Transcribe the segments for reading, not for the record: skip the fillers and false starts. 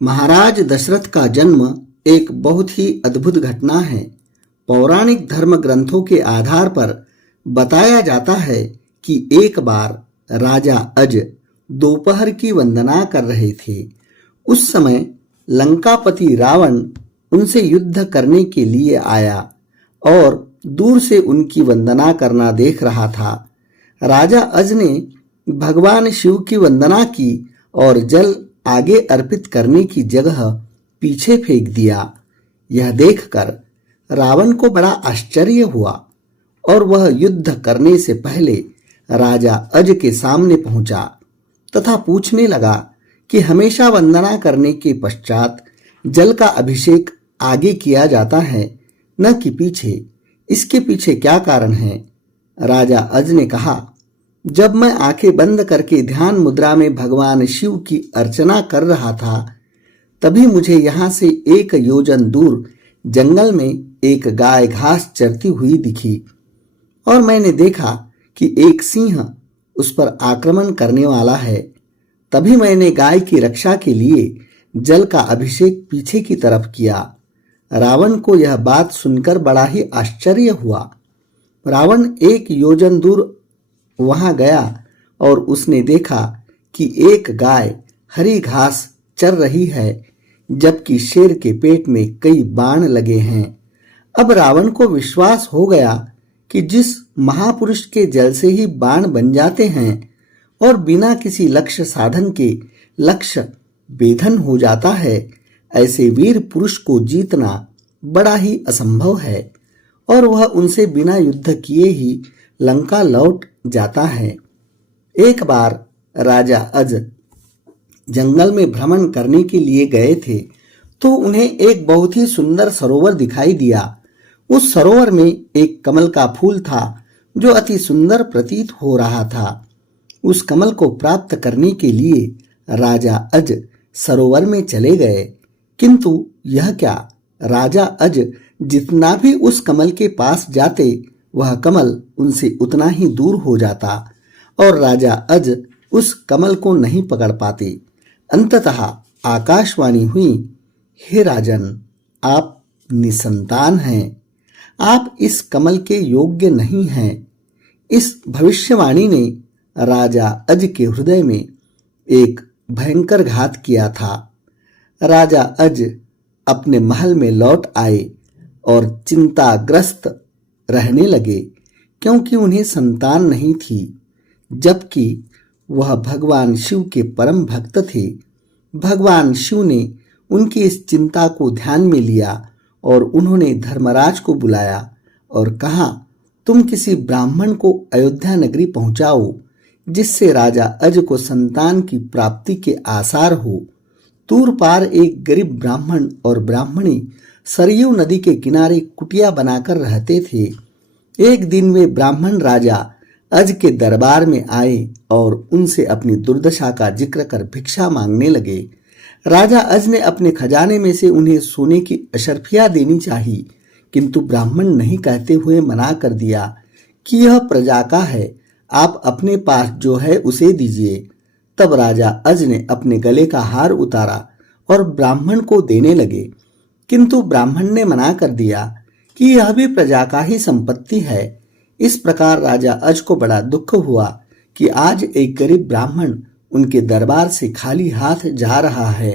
महाराज दशरथ का जन्म एक बहुत ही अद्भुत घटना है। पौराणिक धर्म ग्रंथों के आधार पर बताया जाता है कि एक बार राजा अज दोपहर की वंदना कर रहे थे। उस समय लंकापति रावण उनसे युद्ध करने के लिए आया और दूर से उनकी वंदना करना देख रहा था। राजा अज ने भगवान शिव की वंदना की और जल आगे अर्पित करने की जगह पीछे फेंक दिया। यह देखकर रावण को बड़ा आश्चर्य हुआ और वह युद्ध करने से पहले राजा अज के सामने पहुंचा तथा पूछने लगा कि हमेशा वंदना करने के पश्चात जल का अभिषेक आगे किया जाता है न कि पीछे। इसके पीछे क्या कारण है? राजा अज ने कहा, जब मैं आंखें बंद करके ध्यान मुद्रा में भगवान शिव की अर्चना कर रहा था तभी मुझे यहाँ से 1 योजन दूर जंगल में एक गाय घास चरती हुई दिखी और मैंने देखा कि एक सिंह उस पर आक्रमण करने वाला है। तभी मैंने गाय की रक्षा के लिए जल का अभिषेक पीछे की तरफ किया। रावण को यह बात सुनकर बड़ा ही आश्चर्य हुआ। रावण 1 योजन दूर वहां गया और उसने देखा कि एक गाय हरी घास चर रही है जबकि शेर के पेट में कई बाण लगे हैं। अब रावण को विश्वास हो गया कि जिस महापुरुष के जल से ही बाण बन जाते हैं और बिना किसी लक्ष्य साधन के लक्ष्य बेधन हो जाता है, ऐसे वीर पुरुष को जीतना बड़ा ही असंभव है और वह उनसे बिना युद्ध किए ही लंका लौट जाता है। एक बार राजा अज जंगल में भ्रमण करने के लिए गए थे तो उन्हें एक बहुत ही सुंदर सरोवर दिखाई दिया। उस सरोवर में एक कमल का फूल था जो अति सुंदर प्रतीत हो रहा था। उस कमल को प्राप्त करने के लिए राजा अज सरोवर में चले गए, किंतु यह क्या, राजा अज जितना भी उस कमल के पास जाते वह कमल उनसे उतना ही दूर हो जाता और राजा अज उस कमल को नहीं पकड़ पाते। अंततः आकाशवाणी हुई, हे राजन, आप निसंतान हैं, आप इस कमल के योग्य नहीं हैं। इस भविष्यवाणी ने राजा अज के हृदय में एक भयंकर घात किया था। राजा अज अपने महल में लौट आए और चिंताग्रस्त रहने लगे क्योंकि उन्हें संतान नहीं थी, जबकि वह भगवान शिव के परम भक्त थे। भगवान शिव ने उनकी इस चिंता को ध्यान में लिया और उन्होंने धर्मराज को बुलाया और कहा, तुम किसी ब्राह्मण को अयोध्या नगरी पहुंचाओ जिससे राजा अज को संतान की प्राप्ति के आसार हो। दूर पार एक गरीब ब्राह्मण और ब्राह्मणी सरयू नदी के किनारे कुटिया बनाकर रहते थे। एक दिन वे ब्राह्मण राजा अज के दरबार में आए और उनसे अपनी दुर्दशा का जिक्र कर भिक्षा मांगने लगे। राजा अज ने अपने खजाने में से उन्हें सोने की अशर्फियां देनी चाहिए, किंतु ब्राह्मण नहीं कहते हुए मना कर दिया कि यह प्रजा का है, आप अपने पास जो है उसे दीजिए। तब राजा अज ने अपने गले का हार उतारा और ब्राह्मण को देने लगे, किंतु ब्राह्मण ने मना कर दिया कि यह भी प्रजा का ही संपत्ति है। इस प्रकार राजा अज को बड़ा दुख हुआ कि आज एक गरीब ब्राह्मण उनके दरबार से खाली हाथ जा रहा है।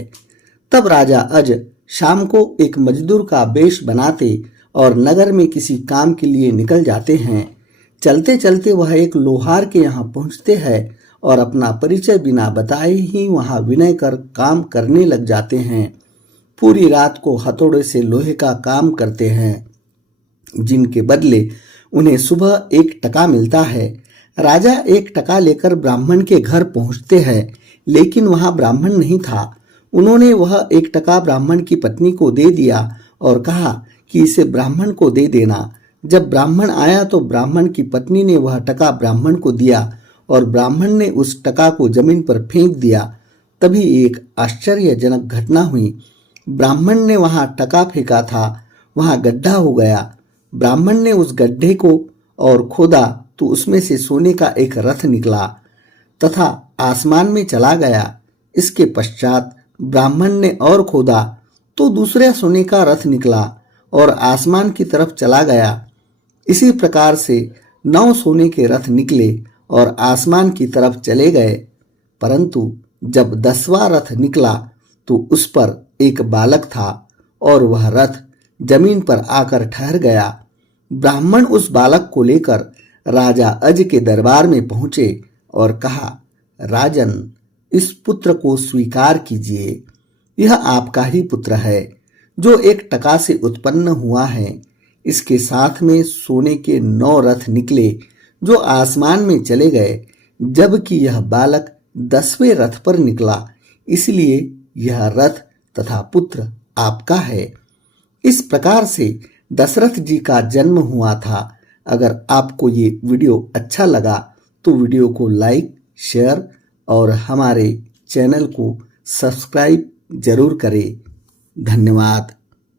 तब राजा अज शाम को एक मजदूर का वेश बनाते और नगर में किसी काम के लिए निकल जाते हैं। चलते चलते वह एक लोहार के यहाँ पहुंचते हैं और अपना परिचय बिना बताए ही वहां विनय कर काम करने लग जाते हैं। पूरी रात को हथौड़े से लोहे का काम करते हैं, जिनके बदले उन्हें सुबह 1 टका मिलता है। राजा 1 टका लेकर ब्राह्मण के घर पहुंचते हैं, लेकिन वहां ब्राह्मण नहीं था। उन्होंने वह 1 टका ब्राह्मण की पत्नी को दे दिया और कहा कि इसे ब्राह्मण को दे देना। जब ब्राह्मण आया तो ब्राह्मण की पत्नी ने वह टका ब्राह्मण को दिया और ब्राह्मण ने उस टका को जमीन पर फेंक दिया। तभी एक आश्चर्यजनक घटना हुई। ब्राह्मण ने वहां टका फेंका था, वहां गड्ढा हो गया। ब्राह्मण ने उस गड्ढे को और खोदा तो उसमें से सोने का एक रथ निकला तथा आसमान में चला गया। इसके पश्चात ब्राह्मण ने और खोदा तो दूसरा सोने का रथ निकला और आसमान की तरफ चला गया। इसी प्रकार से 9 सोने के रथ निकले और आसमान की तरफ चले गए। परंतु जब 10वां रथ निकला तो उस पर एक बालक था और वह रथ जमीन पर आकर ठहर गया। ब्राह्मण उस बालक को लेकर राजा अज के दरबार में पहुंचे और कहा, राजन, इस पुत्र को स्वीकार कीजिए। यह आपका ही पुत्र है जो 1 टका से उत्पन्न हुआ है। इसके साथ में सोने के 9 रथ निकले जो आसमान में चले गए, जबकि यह बालक 10वें रथ पर निकला। इसलिए यह रथ तथा पुत्र आपका है। इस प्रकार से दशरथ जी का जन्म हुआ था। अगर आपको ये वीडियो अच्छा लगा तो वीडियो को लाइक, शेयर और हमारे चैनल को सब्सक्राइब जरूर करें। धन्यवाद।